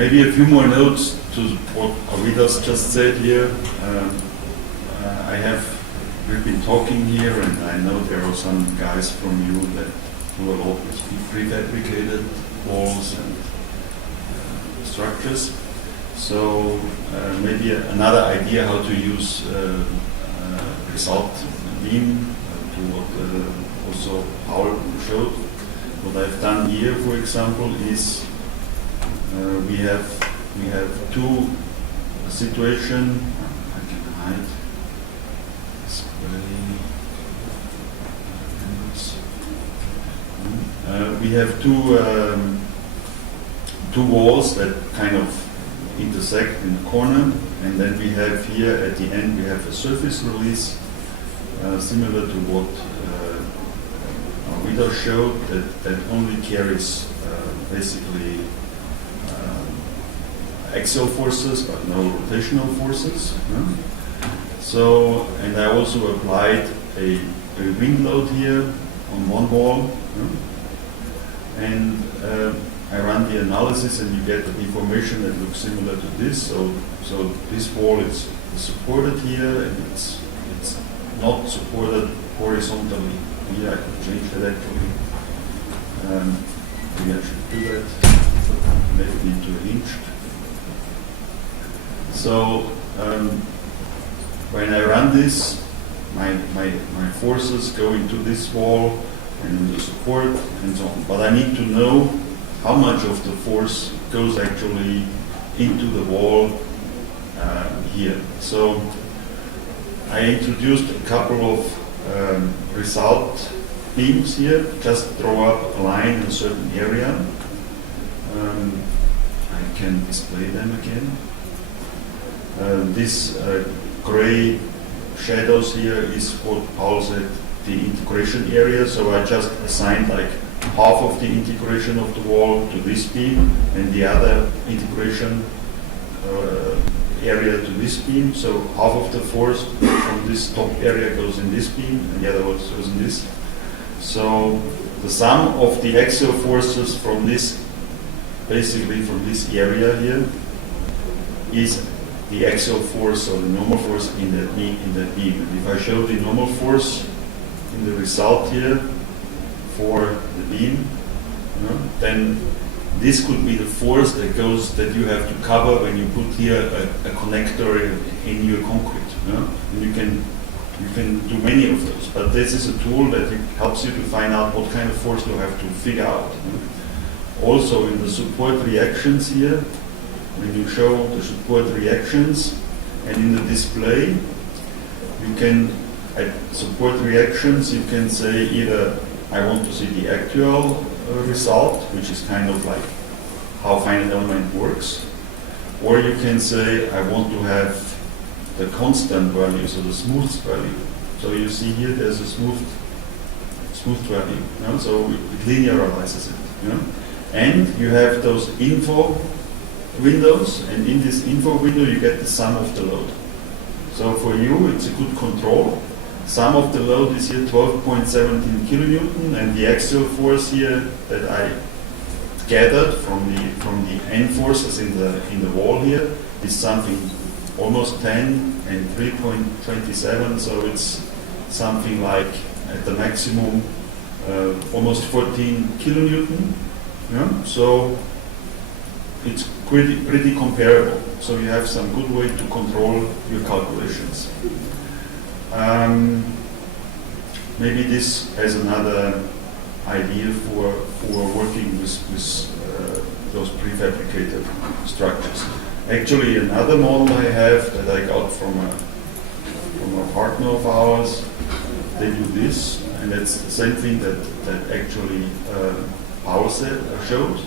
maybe a few more notes to what Avidas just said here. We've been talking here, and I know there are some guys from you that do a lot with prefabricated walls and structures. So maybe another idea how to use result beam to what also Paul showed. What I've done here, for example, is we have two situation. I can hide this we have two walls that kind of intersect in the corner, and then we have here at the end we have a surface release similar to what Vida showed, that only carries basically axial forces but no rotational forces. So, and I also applied a wind load here on one wall, and I run the analysis, and you get a deformation that looks similar to this. So this wall is supported here, and it's not supported horizontally. Here I could change that actually. Maybe I should do that. Maybe into an inch. So when I run this, my forces go into this wall and the support and so on. But I need to know how much of the force goes actually into the wall here. So I introduced a couple of result beams here. Just draw up a line in a certain area. I can display them again. This gray shadows here is what Paul said, the integration area. So I just assigned like half of the integration of the wall to this beam and the other integration area to this beam. So half of the force from this top area goes in this beam and the other one goes in this. So the sum of the axial forces from this, basically from this area here, is the axial force or the normal force in that beam. And if I show the normal force in the result here for the beam, then this could be the force that you have to cover when you put here a connector in your concrete. And you can do many of those, but this is a tool that helps you to find out what kind of force you have to figure out. Also in the support reactions here, when you show the support reactions, and in the display, you can, at support reactions, you can say either I want to see the actual result, which is kind of like how finite element works, or you can say I want to have the constant value, so the smooth value. So you see here there's a smooth value, so it linearizes it. And you have those info windows, and in this info window you get the sum of the load. So for you it's a good control. Sum of the load is here 12.17 kilonewton, and the axial force here that I gathered from the end forces in the wall here is something almost 10 and 3.27, so it's something like at the maximum almost 14 kilonewton. So it's pretty comparable. So you have some good way to control your calculations. Maybe this as another idea for working with those prefabricated structures. Actually, another model I have that I got from a partner of ours, they do this, and it's the same thing that actually Paul showed.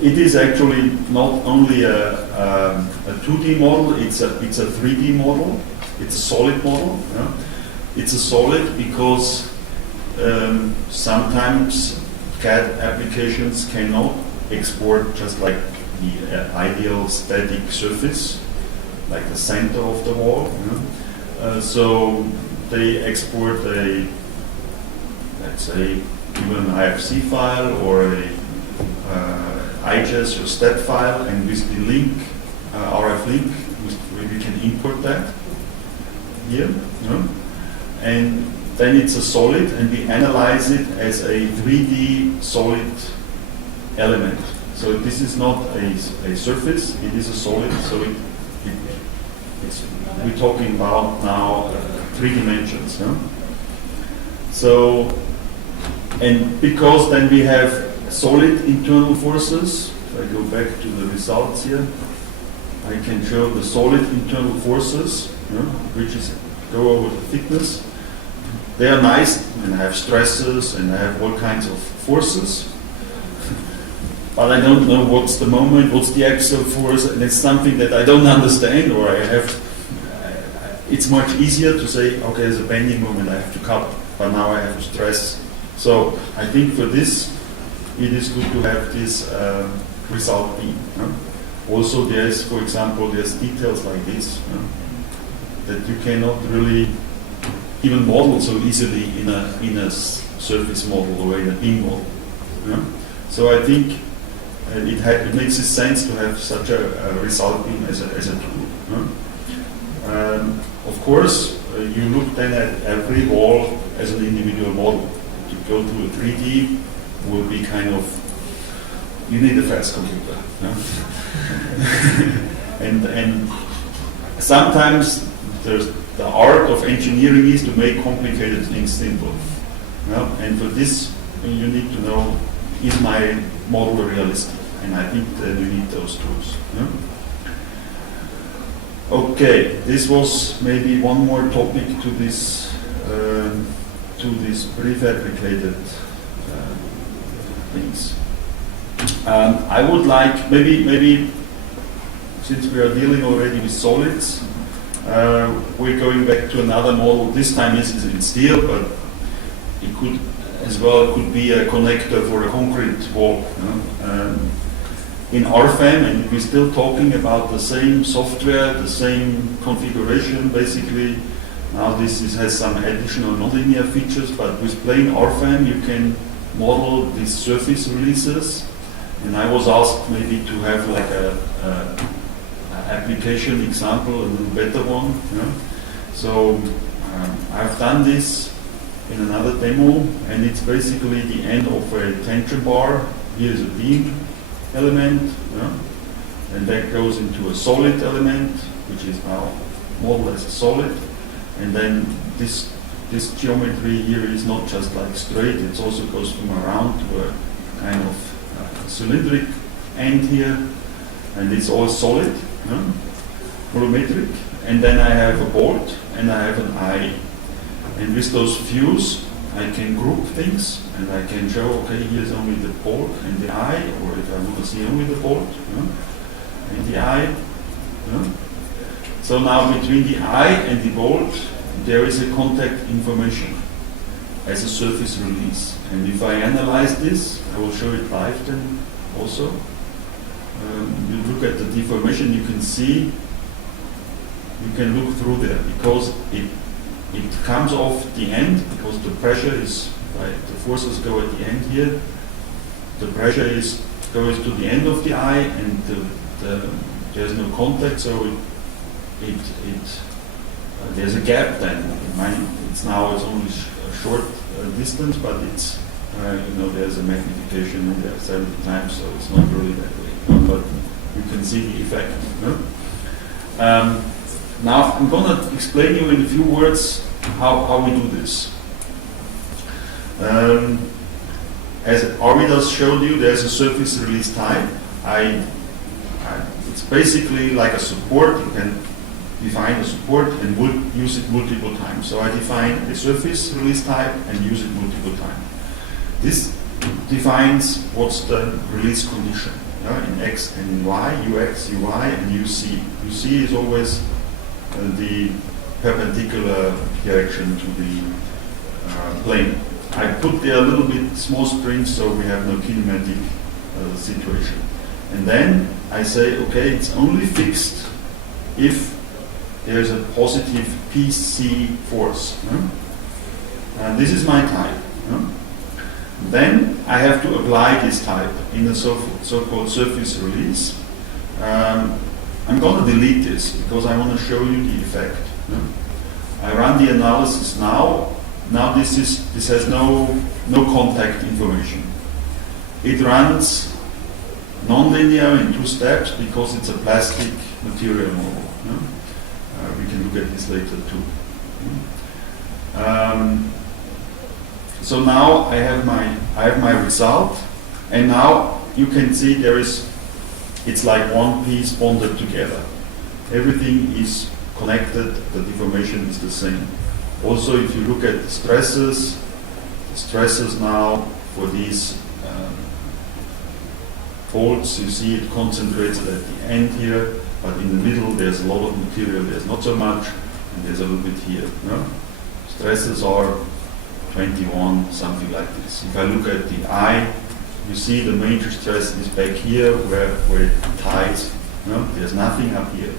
It is actually not only a 2D model, it's a 3D model. It's a solid model. It's a solid because sometimes CAD applications cannot export just like the ideal static surface, like the center of the wall. So they export a let's say, even an IFC file or a IGES or STEP file, and with the link, RF link, we can import that here, and then it's a solid, and we analyze it as a 3D solid element. So this is not a surface, it is a solid, so we're talking about now 3 dimensions. So, and because then we have solid internal forces, if I go back to the results here, I can show the solid internal forces, which is go over the thickness. They are nice, and I have stresses, and I have all kinds of forces. But I don't know what's the moment, what's the axial force, and it's something that I don't understand, or I have. It's much easier to say, okay, there's a bending moment, I have to cut, but now I have to stress. So I think for this, it is good to have this result beam. Also, there's, for example, there's details like this that you cannot really even model so easily in a surface model or in a beam model. So I think it makes sense to have such a result beam as a tool. Of course, you look then at every wall as an individual model. To go to a 3D will be kind of, you need a fast computer. and sometimes the art of engineering is to make complicated things simple. And for this, you need to know, is my model realistic? And I think that we need those tools. Okay, this was maybe one more topic to this prefabricated things. I would like maybe since we are dealing already with solids, we're going back to another model. This time this is in steel, but it could as well could be a connector for a concrete wall. In RFEM, and we're still talking about the same software, the same configuration, basically. Now this has some additional nonlinear features, but with plain RFEM you can model these surface releases. And I was asked maybe to have like a application example, a little better one. So I've done this in another demo, and it's basically the end of a tension bar. Here is a beam element, and that goes into a solid element, which is now modeled as a solid. And then this geometry here is not just like straight, it also goes from around to a kind of cylindric end here, and it's all solid, volumetric. And then I have a board and I have an eye, and with those views I can group things, and I can show, okay, here's only the board and the eye, or if I want to see only the board and the eye. So now between the eye and the board there is a contact information as a surface release. And if I analyze this, I will show it live then also. You look at the deformation, you can see, you can look through there, because it comes off the end, because the pressure is, the forces go at the end here, the pressure goes to the end of the eye, and there's no contact, so there's a gap then. It's only a short distance, but it's there's a magnification in there 70 times, so it's not really that way. But you can see the effect. Now I'm going to explain you in a few words how we do this. As Arvidas showed you, there's a surface release type. It's basically like a support. You can define a support and use it multiple times. So I define a surface release type and use it multiple times. This defines what's the release condition in X and in Y, UX, UY, and UC. UC is always the perpendicular direction to the plane. I put there a little bit small springs so we have no kinematic situation. And then I say, okay, it's only fixed if there's a positive PC force. And this is my type. Then I have to apply this type in a so-called surface release. I'm going to delete this because I want to show you the effect. I run the analysis now. Now this has no contact information. It runs non-linear in 2 steps because it's a plastic material model. We can look at this later too. So now I have my result, and now you can see it's like one piece bonded together. Everything is connected, the deformation is the same. Also, if you look at the stresses now for these bolts, you see it concentrated at the end here, but in the middle there's a lot of material, there's not so much, and there's a little bit here. Stresses are 21, something like this. If I look at the eye, you see the major stress is back here where it ties. There's nothing up here.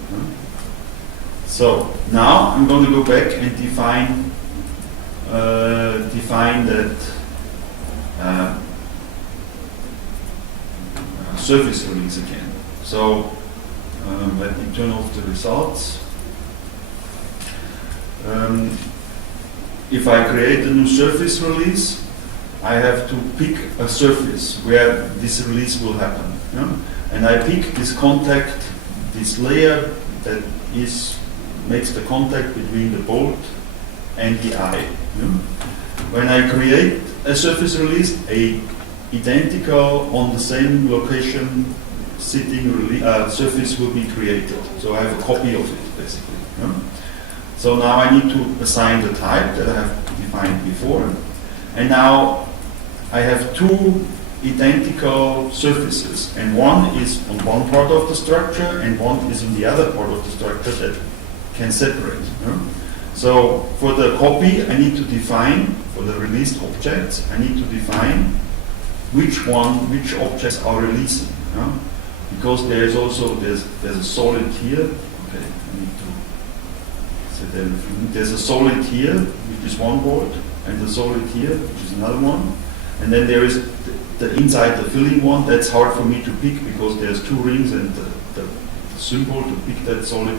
So now I'm going to go back and define that surface release again. So let me turn off the results. If I create a new surface release, I have to pick a surface where this release will happen. And I pick this contact, this layer that makes the contact between the bolt and the eye. When I create a surface release, identical on the same location sitting surface will be created. So I have a copy of it basically. So now I need to assign the type that I have defined before. And now I have 2 identical surfaces, and one is on one part of the structure and one is in the other part of the structure that can separate. So for the copy, I need to define, for the released objects, I need to define which objects are releasing. Because there's a solid here. Okay, I need to set everything. There's a solid here, which is one board, and the solid here, which is another one. And then there is the inside the filling one. That's hard for me to pick because there's 2 rings and the symbol to pick that solid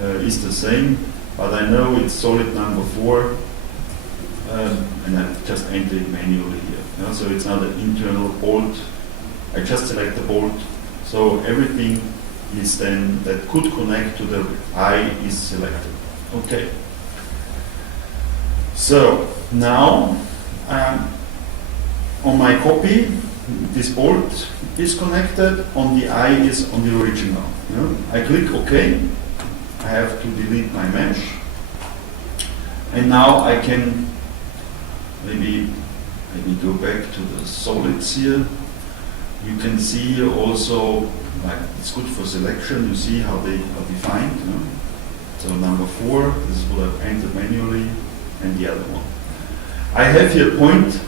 is the same. But I know it's solid number 4, and I just enter it manually here. So it's not an internal bolt. I just select the bolt. So everything is then that could connect to the eye is selected. Okay. So now on my copy, this bolt is connected, on the eye is on the original. I click OK. I have to delete my mesh. And now I can maybe go back to the solids here. You can see also, like it's good for selection, you see how they are defined. So number 4, this is what I've entered manually, and the other one. I have here points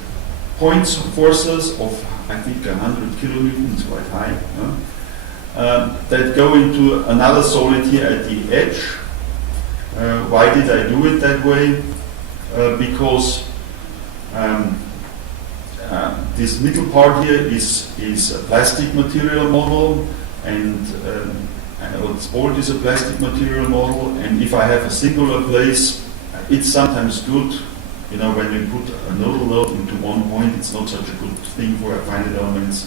forces of, I think, 100 kilonewtons, quite high, that go into another solid here at the edge. Why did I do it that way? Because this middle part here is a plastic material model, and this bolt is a plastic material model, and if I have a singular place, it's sometimes good. When we put a nodal load into one point, it's not such a good thing for finite elements.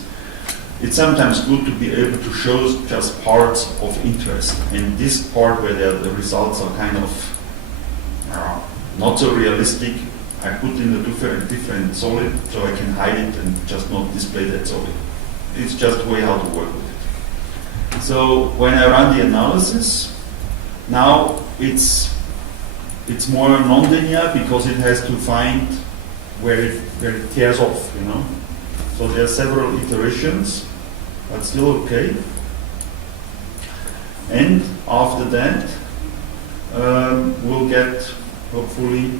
It's sometimes good to be able to show just parts of interest. And this part where the results are kind of not so realistic, I put in a different solid so I can hide it and just not display that solid. It's just a way how to work with it. So when I run the analysis, now it's more non-linear because it has to find where it tears off, So there are several iterations, but still okay. And after that, we'll get hopefully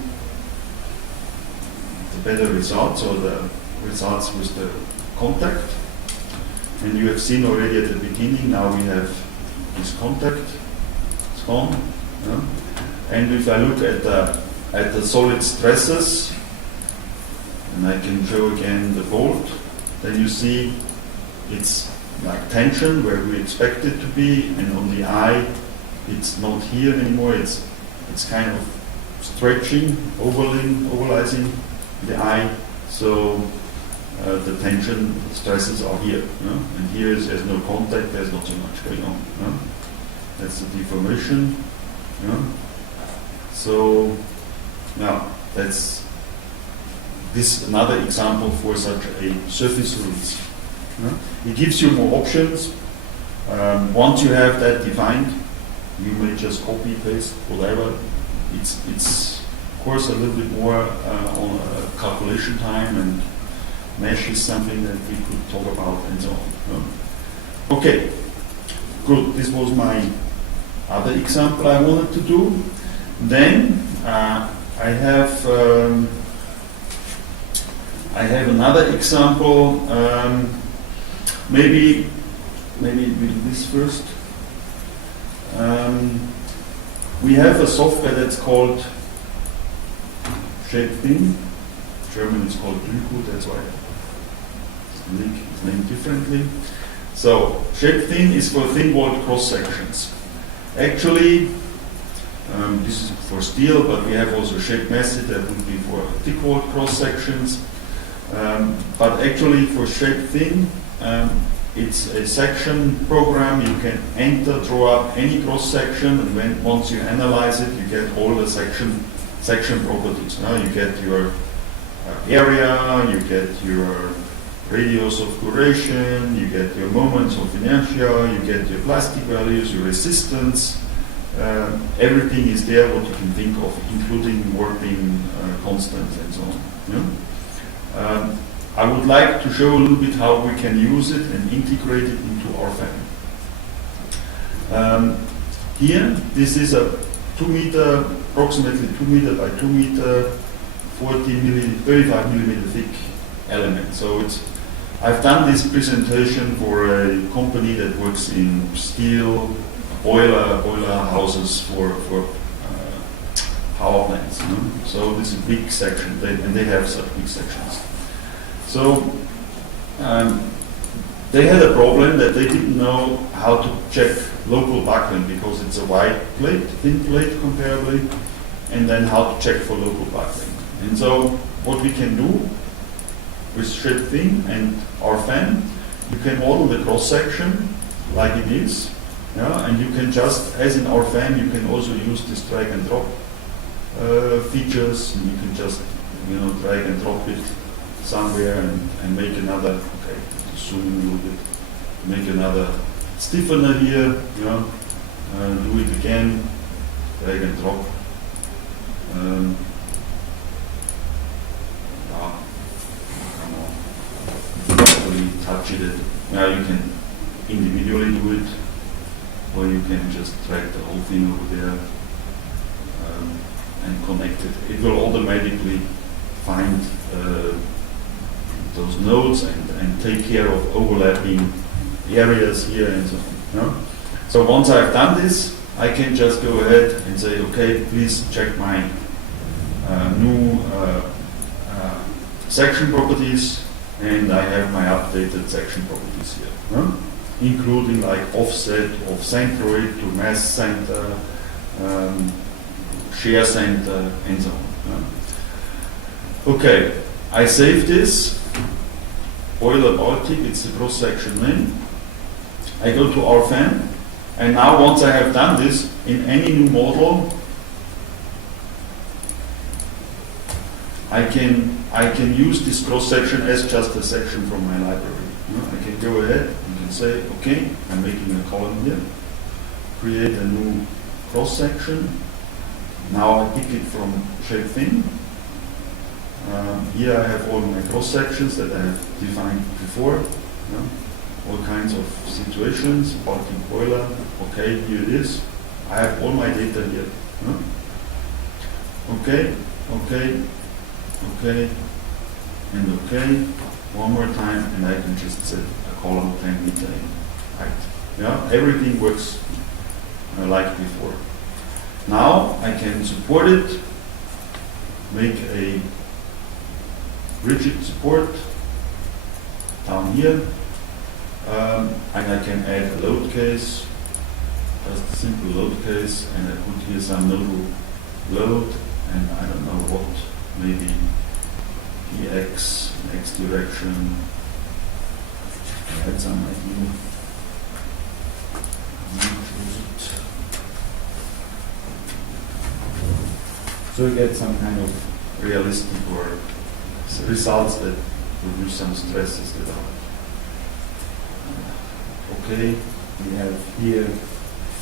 the better results, or the results with the contact. And you have seen already at the beginning, now we have this contact, it's gone. And if I look at the solid stresses, and I can show again the bolt, then you see it's like tension where we expect it to be, and on the eye it's not here anymore, it's kind of stretching, ovalizing the eye, so the tension stresses are here, and here there's no contact, there's not so much going on. That's the deformation. So now that's this another example for such a surface release. It gives you more options. Once you have that defined, you may just copy, paste, whatever. It's of course a little bit more on calculation time, and mesh is something that we could talk about and so on. Okay, good. This was my other example I wanted to do. Then I have another example. Maybe with this first. We have a software that's called ShapeThin. German it's called Dlubal, that's why it's named differently. So ShapeThin is for thin-walled cross-sections. Actually, this is for steel, but we have also shape method that would be for thick-walled cross-sections. But actually for ShapeThin, it's a section program. You can enter, draw up any cross-section, and once you analyze it, you get all the section properties. You get your area, you get your radius of curation, you get your moments of inertia, you get your plastic values, your resistance. Everything is there what you can think of, including warping constants and so on. I would like to show a little bit how we can use it and integrate it into RFEM. Here, this is a 2 meter, approximately 2 meter by 2 meter, 35 millimeter thick element. So I've done this presentation for a company that works in steel boiler houses for power plants. So this is a big section, and they have such big sections. So they had a problem that they didn't know how to check local buckling, because it's a wide plate, thin plate comparably, and then how to check for local buckling. And so what we can do with ShapeThin and RFEM, you can model the cross-section like it is, and you can just, as in RFEM, you can also use this drag and drop features, and you can just drag and drop it somewhere and make another, okay, zoom in a little bit, make another stiffener here, do it again, drag and drop. Touch it. Now you can individually do it, or you can just drag the whole thing over there and connect it. It will automatically find those nodes and take care of overlapping areas here and so on. So once I've done this, I can just go ahead and say, okay, please check my new section properties, and I have my updated section properties here, including like offset of centroid to mass center, shear center, and so on. Okay, I save this, boiler Baltic, it's the cross-section name. I go to RFEM, and now once I have done this, in any new model, I can use this cross-section as just a section from my library. I can go ahead and can say, okay, I'm making a column here, create a new cross-section. Now I pick it from ShapeThin. Here I have all my cross-sections that I have defined before. All kinds of situations, Baltic boiler, okay, here it is. I have all my data here. Okay, okay, okay, and okay. One more time, and I can just set a column 10 meter in height. Everything works like before. Now I can support it, make a rigid support down here, and I can add a load case, just a simple load case, and I put here some nodal load, and I don't know what, maybe the X direction. I had some idea. So you get some kind of realistic or results that produce some stresses that are okay. We have here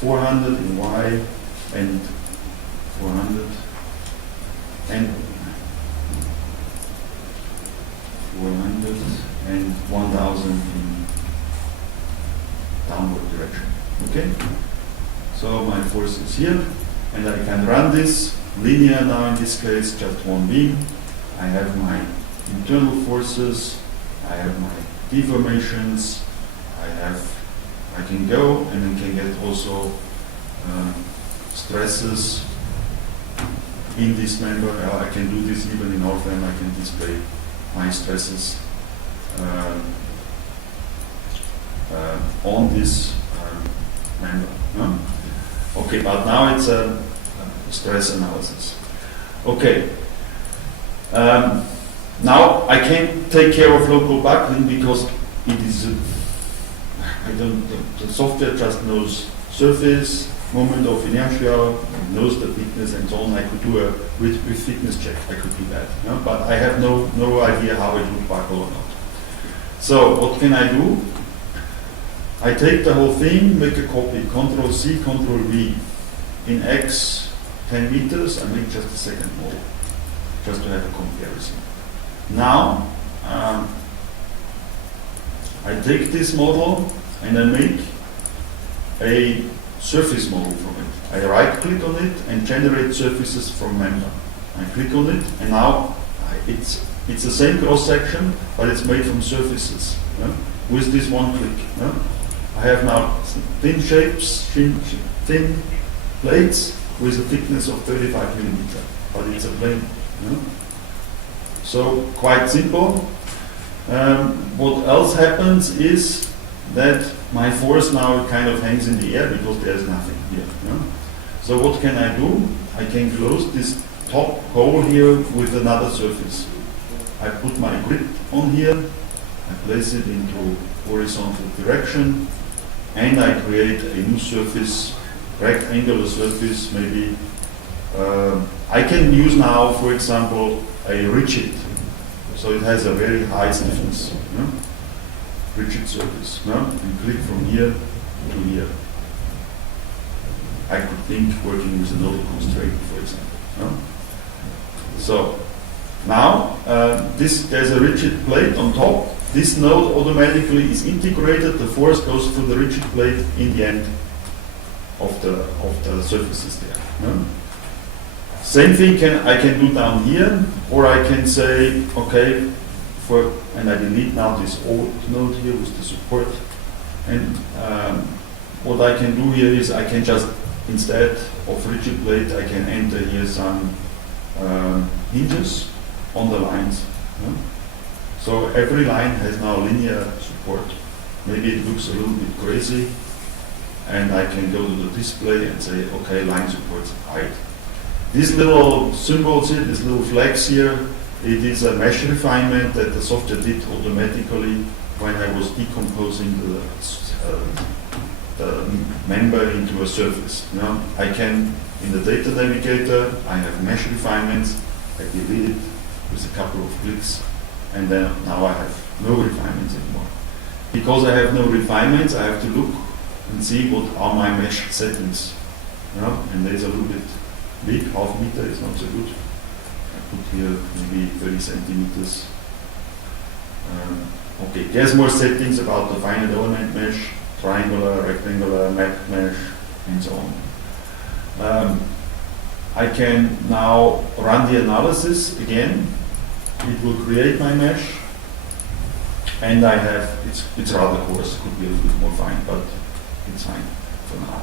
400 in Y and 400 and 400 and 1000 in downward direction. Okay? So my force is here, and I can run this linear now in this case, just one beam. I have my internal forces, I have my deformations, I can go and I can get also stresses in this member. I can do this even in RFEM. I can display my stresses on this member. No? Okay, but now it's a stress analysis. Okay. Now I can't take care of local buckling because it is the software just knows surface, moment of inertia, knows the thickness and so on. I could do a with thickness check. I could do that, no? But I have no idea how it would buckle or not. So what can I do? I take the whole thing, make a copy, Control C, Control V. In X 10 meters, I make just a second model, just to have a comparison. Now I take this model and I make a surface model from it. I right click on it and generate surfaces from member. I click on it and now it's the same cross section, but it's made from surfaces, with this one click. I have now thin shapes, thin plates with a thickness of 35 millimeter, but it's a plane. So quite simple. What else happens is that my force now kind of hangs in the air because there's nothing here. So what can I do? I can close this top hole here with another surface. I put my grip on here, I place it into horizontal direction, and I create a new surface, rectangular surface, maybe. I can use now, for example, a rigid, so it has a very high stiffness, rigid surface, and click from here to here. I could think working with a nodal constraint, for example. So now there's a rigid plate on top. This node automatically is integrated. The force goes through the rigid plate in the end of the surfaces there. Same thing I can do down here, or I can say, okay, and I delete now this old node here with the support. And what I can do here is I can just, instead of rigid plate, I can enter here some hinges on the lines. So every line has now linear support. Maybe it looks a little bit crazy, and I can go to the display and say, okay, line supports height. These little symbols here, these little flags here, it is a mesh refinement that the software did automatically when I was decomposing the member into a surface. I can, in the data navigator, I have mesh refinements, I delete it with a couple of clicks, and then now I have no refinements anymore. Because I have no refinements, I have to look and see what are my mesh settings. And there's a little bit big, half meter is not so good. I put here maybe 30 centimeters. Okay, there's more settings about the finite element mesh, triangular, rectangular, map mesh, and so on. I can now run the analysis again. It will create my mesh, and I have, it's rather coarse, could be a little bit more fine, but it's fine for now.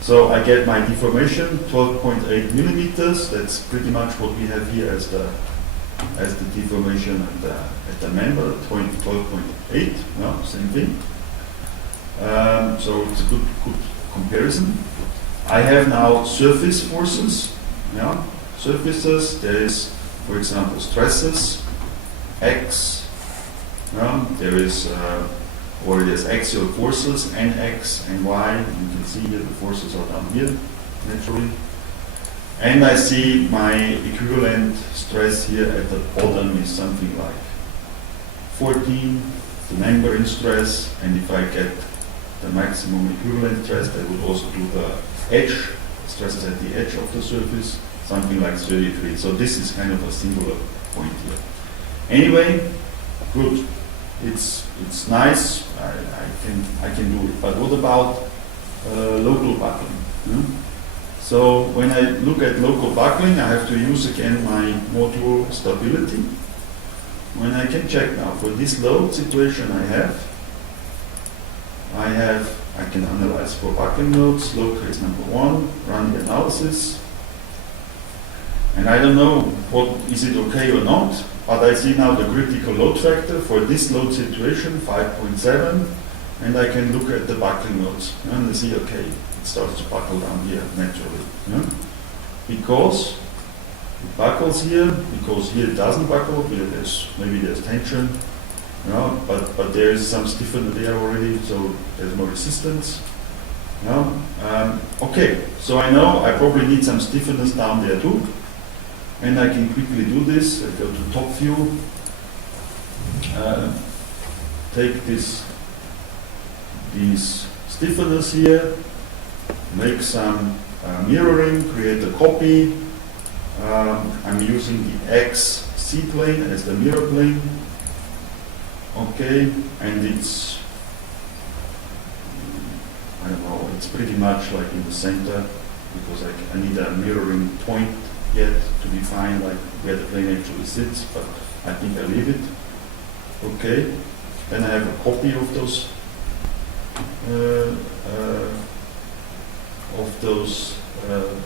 So I get my deformation, 12.8 millimeters. That's pretty much what we have here as the as the deformation at the member, 12.8, yeah, same thing. So it's a good comparison. I have now surface forces, yeah, surfaces. There is, for example, stresses, X, yeah, there is, or there's axial forces, Nx and Y. You can see here the forces are down here, naturally. And I see my equivalent stress here at the bottom is something like 14, the membrane stress, and if I get the maximum equivalent stress, I would also do the edge, stresses at the edge of the surface, something like 33. So this is kind of a singular point here. Anyway, good. It's nice. I can do it. But what about local buckling? So when I look at local buckling, I have to use again my module stability. When I can check now for this load situation I can analyze for buckling loads. Load case number 1, run the analysis. And I don't know is it okay or not, but I see now the critical load factor for this load situation, 5.7, and I can look at the buckling loads and I see, okay, it starts to buckle down here naturally. Yeah? Because it buckles here, because here it doesn't buckle, here maybe there's tension, you know, but there is some stiffener there already, so there's more resistance. You know? Okay, so I know I probably need some stiffness down there too. And I can quickly do this. I go to top view, take these stiffeners here, make some mirroring, create a copy. I'm using the XC plane as the mirror plane. Okay, and it's, I don't know, it's pretty much like in the center, because I need a mirroring point yet to define like where the plane actually sits, but I think I leave it. Okay, then I have a copy of those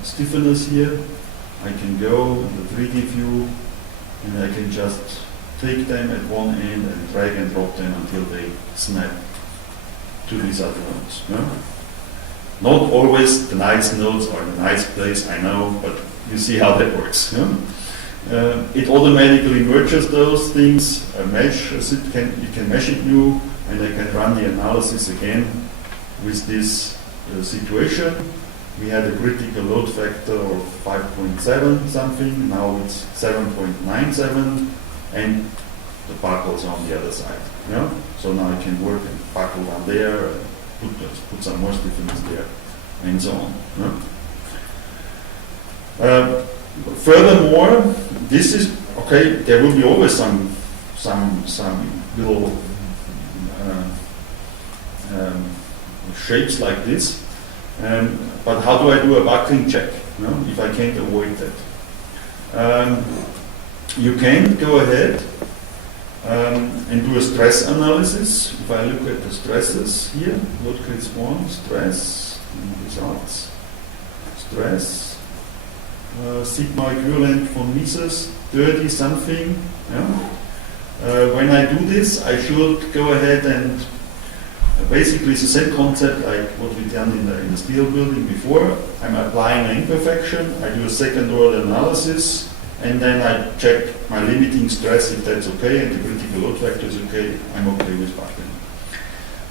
stiffeners here. I can go in the 3D view and I can just take them at one end and drag and drop them until they snap to these other nodes. No? Not always the nice nodes are the nice place, I know, but you see how that works. Yeah? It automatically merges those things, you can mesh it new, and I can run the analysis again with this situation. We had a critical load factor of 5.7 something, now it's 7.97, and the buckles on the other side. Yeah? So now I can work and buckle down there, and put some more stiffness there, and so on. Yeah? Furthermore, this is okay. There will be always some little shapes like this. But how do I do a buckling check? You know, if I can't avoid that, you can go ahead and do a stress analysis. If I look at the stresses here, load case 1, stress, results, stress. Sigma equivalent von Mises, 30 something. Yeah? When I do this, I should go ahead and basically it's the same concept like what we done in the steel building before. I'm applying an imperfection, I do a second order analysis, and then I check my limiting stress if that's okay and the critical load factor is okay, I'm okay with buckling.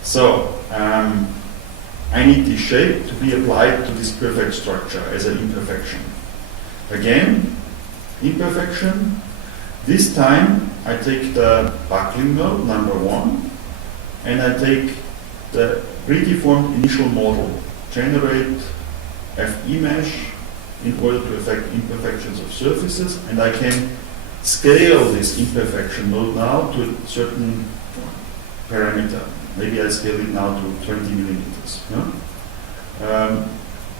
So I need this shape to be applied to this perfect structure as an imperfection. Again, imperfection. This time I take the buckling node, number 1, and I take the predeformed initial model, generate FE mesh in order to affect imperfections of surfaces, and I can scale this imperfection node now to a certain parameter. Maybe I scale it now to 20 millimeters. Yeah?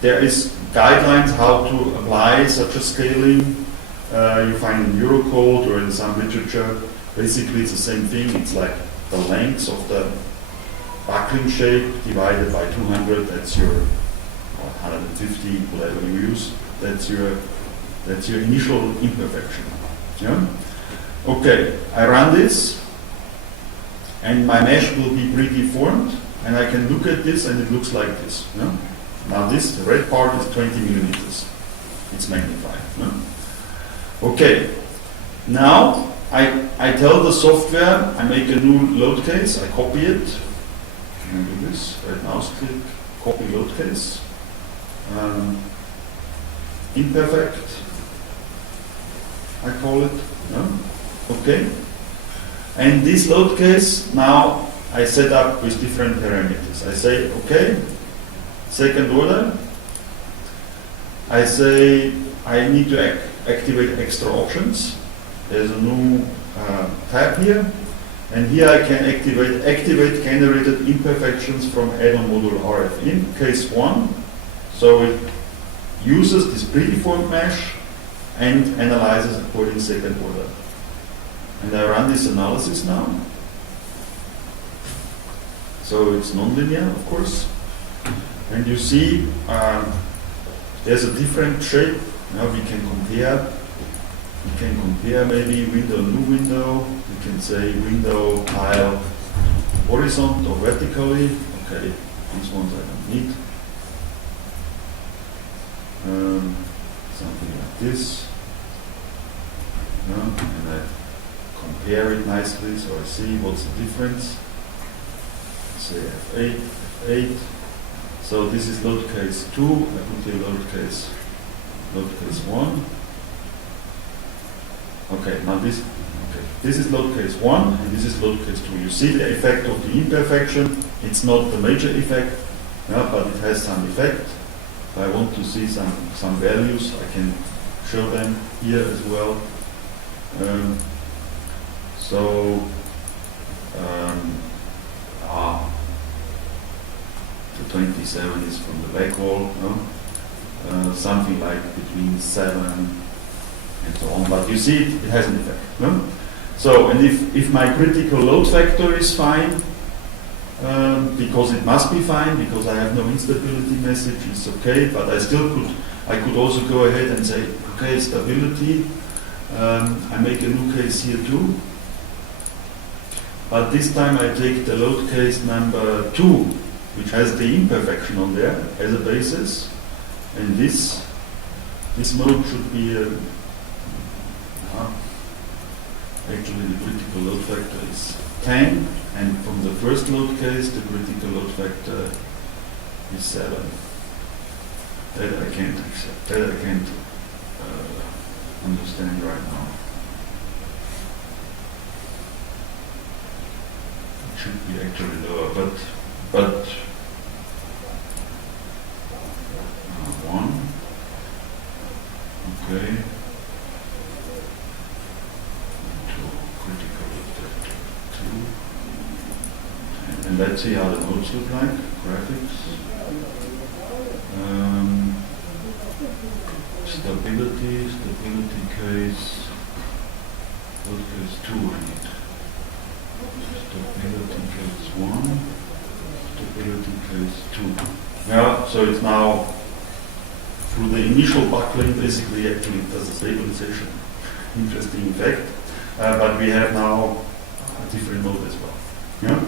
There is guidelines how to apply such a scaling. You find in Eurocode or in some literature. Basically, it's the same thing. It's like the length of the buckling shape divided by 200. That's your 150, whatever you use. That's your initial imperfection. Yeah? Okay, I run this, and my mesh will be predeformed, and I can look at this, and it looks like this. Yeah? Now this, the red part is 20 millimeters. It's magnified. Yeah? Okay, now I tell the software, I make a new load case, I copy it. Can I do this? Right mouse click, copy load case. Imperfect, I call it. Yeah? Okay. And this load case, now I set up with different parameters. I say, okay, second order. I say, I need to activate extra options. There's a new tab here. And here I can activate generated imperfections from add-on module RFEM, case 1. So it uses this predeformed mesh and analyzes according second order. And I run this analysis now. So it's nonlinear, of course. And you see there's a different shape. Now we can compare. We can compare maybe window, new window. We can say window tile horizontal or vertically. Okay, these ones I don't need. Something like this. And I compare it nicely so I see what's the difference. Say F8, F8. So this is load case 2. I put here load case 1. Okay, now this is load case 1 and this is load case 2. You see the effect of the imperfection. It's not the major effect, but it has some effect. If I want to see some values, I can show them here as well. The 27 is from the back wall, something like between 7 and so on. But you see it has an effect. No? So, and if my critical load factor is fine, because it must be fine, because I have no instability message, it's okay, but I could also go ahead and say, okay, stability, I make a new case here too, but this time I take the load case number 2, which has the imperfection on there as a basis, and this mode should be actually the critical load factor is 10, and from the first load case the critical load factor is 7. That I can't accept. That I can't understand right now. It should be actually lower, but 1. Okay. And let's see how the nodes look like, graphics. Stability case, load case 2 I need. Stability case 1, stability case 2. Yeah, so it's now, through the initial buckling, basically actually it does a stabilization. Interesting effect. But we have now a different mode as well. Yeah?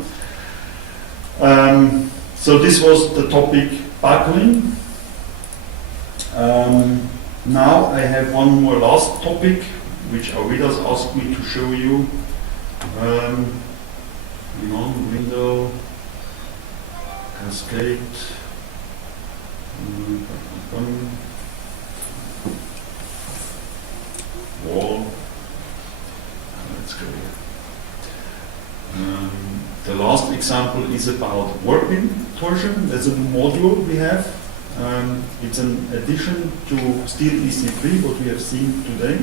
So this was the topic buckling. Now I have one more last topic, which Avidas asked me to show you. Window, cascade, wall. Let's go here. The last example is about warping torsion. That's a module we have. It's an addition to STEEL EC3, what we have seen today.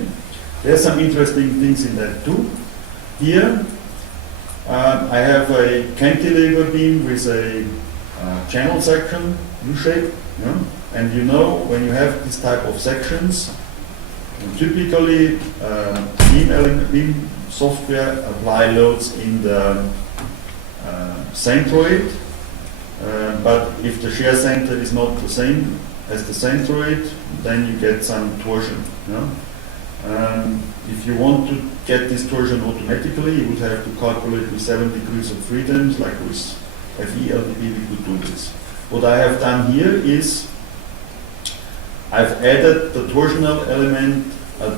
There are some interesting things in that too. Here, I have a cantilever beam with a channel section, U-shape. Yeah? And you know, when you have this type of sections, typically beam software apply loads in the centroid, but if the shear center is not the same as the centroid, then you get some torsion. Yeah? If you want to get this torsion automatically, you would have to calculate with 7 degrees of freedoms, like with FE-LDB we could do this. What I have done here is I've added the torsional element,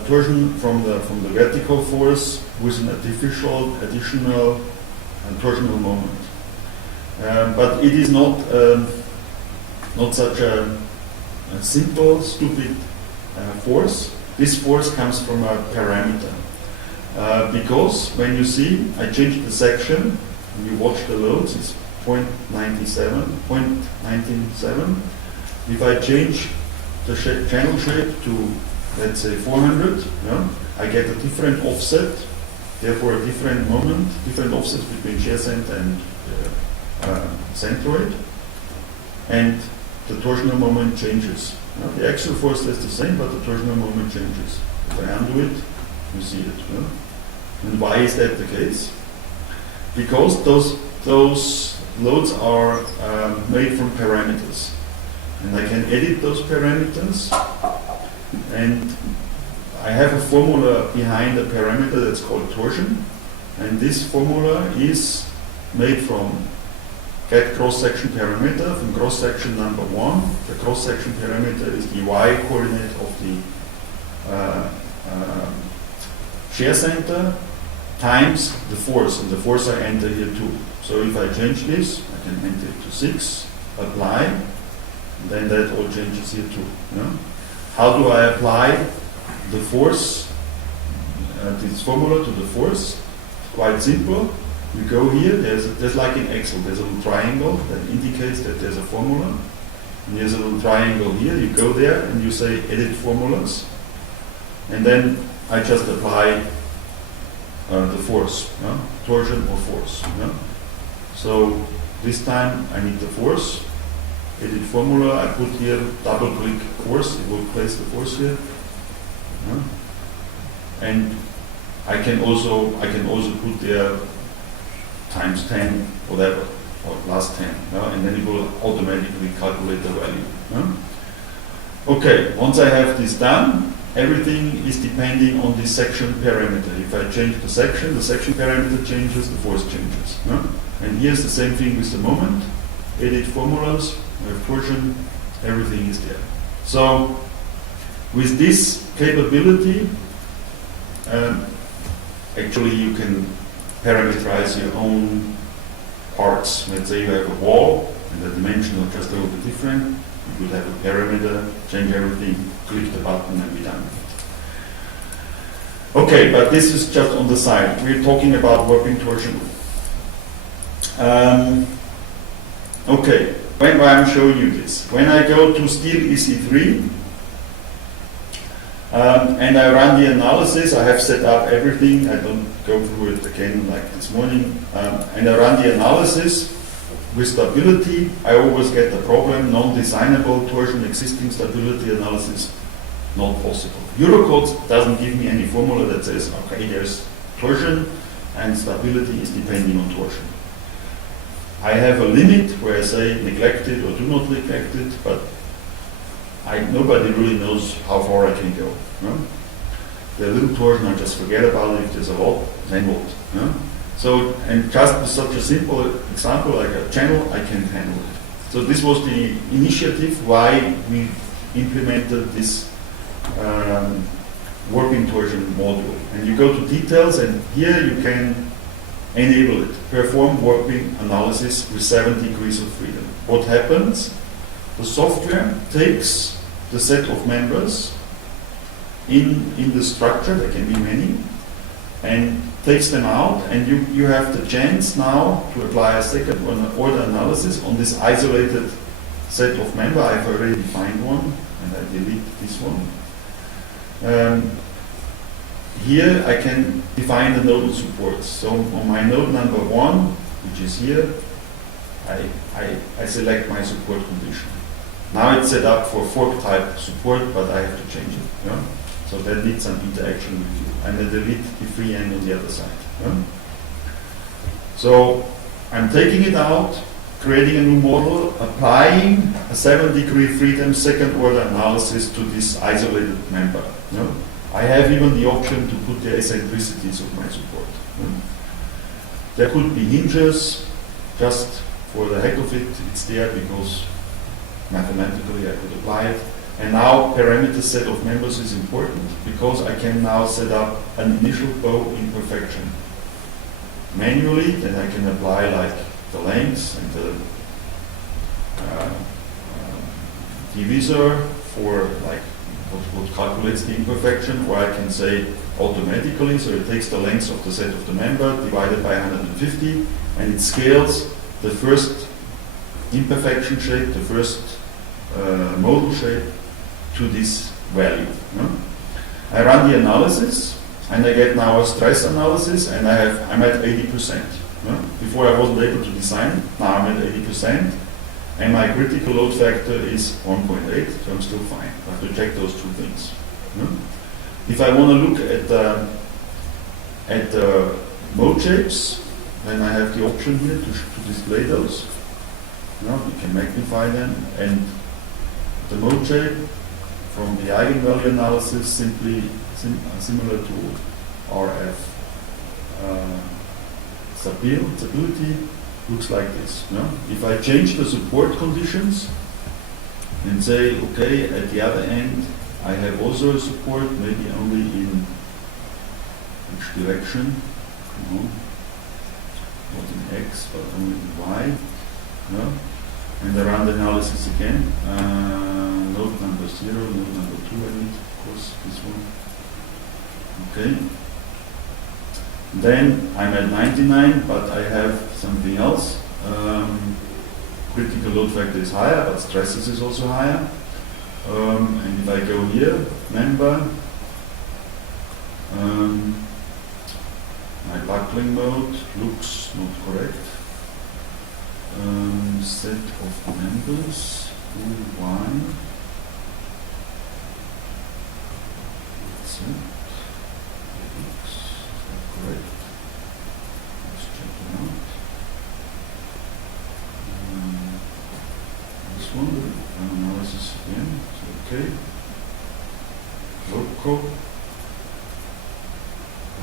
torsion from the vertical force with an additional torsional moment. But it is not such a simple, stupid force. This force comes from a parameter. Because when you see, I changed the section, and you watch the loads, it's 0.97. If I change the channel shape to, let's say, 400, I get a different offset, therefore a different moment, different offsets between shear center and centroid, and the torsional moment changes. The axial force stays the same, but the torsional moment changes. If I undo it, you see it. And why is that the case? Because those loads are made from parameters. And I can edit those parameters, and I have a formula behind a parameter that's called torsion, and this formula is made from get cross-section parameter from cross-section number 1. The cross-section parameter is the y-coordinate of the shear center times the force, and the force I enter here too. So if I change this, I can enter it to 6, apply, and then that all changes here too. How do I apply the force, this formula to the force? Quite simple. You go here, there's like in Excel, there's a little triangle that indicates that there's a formula. And there's a little triangle here, you go there and you say edit formulas. And then I just apply the force, torsion or force. So this time I need the force, edit formula, I put here double click force, it will place the force here. And I can also put there times 10, whatever, or plus 10, and then it will automatically calculate the value. Okay, once I have this done, everything is depending on this section parameter. If I change the section parameter changes, the force changes. And here's the same thing with the moment. Edit formulas, I have torsion, everything is there. So, with this capability, actually you can parameterize your own parts. Let's say you have a wall and the dimensions are just a little bit different. You could have a parameter, change everything, click the button and be done with it. Okay, but this is just on the side. We're talking about working torsion. Okay, why I'm showing you this? When I go to STEEL EC3 and I run the analysis, I have set up everything. I don't go through it again like this morning. And I run the analysis with stability. I always get the problem, non-designable torsion, existing stability analysis, not possible. Eurocode doesn't give me any formula that says, okay, there's torsion and stability is depending on torsion. I have a limit where I say neglect it or do not neglect it, but nobody really knows how far I can go. The little torsion, I just forget about it. If there's a lot, then what? So, and just with such a simple example like a channel, I can handle it. So this was the initiative why we implemented this warping torsion module. And you go to details, and here you can enable it. Perform warping analysis with 7 degrees of freedom. What happens? The software takes the set of members in the structure, there can be many, and takes them out, and you have the chance now to apply a second order analysis on this isolated set of members. I've already defined one, and I delete this one. Here I can define the nodal supports. So on my node number 1, which is here, I select my support condition. Now it's set up for fork type support, but I have to change it. So that needs some interaction with you. And I delete the free end on the other side. So I'm taking it out, creating a new model, applying a 7 degree freedom second order analysis to this isolated member. I have even the option to put the eccentricities of my support. There could be hinges, just for the heck of it, it's there because mathematically I could apply it. And now parameter set of members is important because I can now set up an initial bow imperfection manually, then I can apply like the lengths and the divisor for like what calculates the imperfection, or I can say automatically, so it takes the length of the set of the member divided by 150 and it scales the first imperfection shape, the first modal shape to this value. I run the analysis and I get now a stress analysis and I'm at 80%. Before I wasn't able to design, now I'm at 80%. And my critical load factor is 1.8, so I'm still fine. I have to check those two things. If I want to look at the mode shapes, then I have the option here to display those. You can magnify them, and the mode shape from the eigenvalue analysis simply similar to RF stability. Looks like this. If I change the support conditions and say, okay, at the other end, I have also a support, maybe only in which direction? Not in X, but only in Y. And I run the analysis again. Node number 0, node number 2, I need, of course, this one. Okay. Then I'm at 99, but I have something else. Critical load factor is higher, but stresses is also higher. And if I go here, member, my buckling mode looks not correct. Set of members, Y. That's it. Correct. Let's check it out. This one, analysis again. Okay.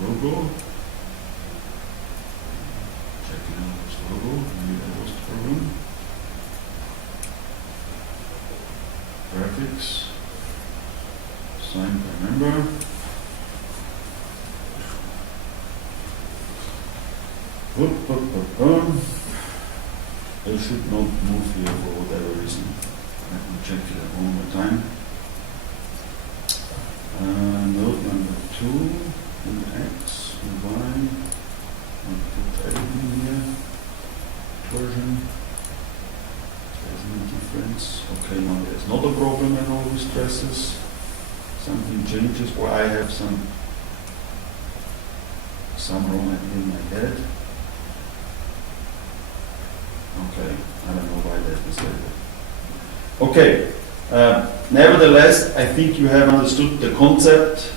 Logo. Checking out this logo. Maybe that was the problem. Graphics. Signed by member. I should not move here for whatever reason. Let me check it one more time. Node number 2 in X and Y. I'll put everything here. Version. There's no difference. Okay, now there's not a problem at all with stresses. Something changes, or I have some wrong idea in my head. Okay, I don't know why that is like that. Okay, nevertheless, I think you have understood the concept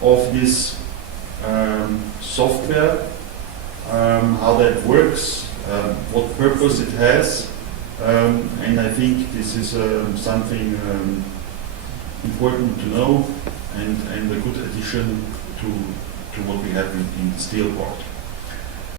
of this software, how that works, what purpose it has, and I think this is something important to know and a good addition to what we have in the steel part.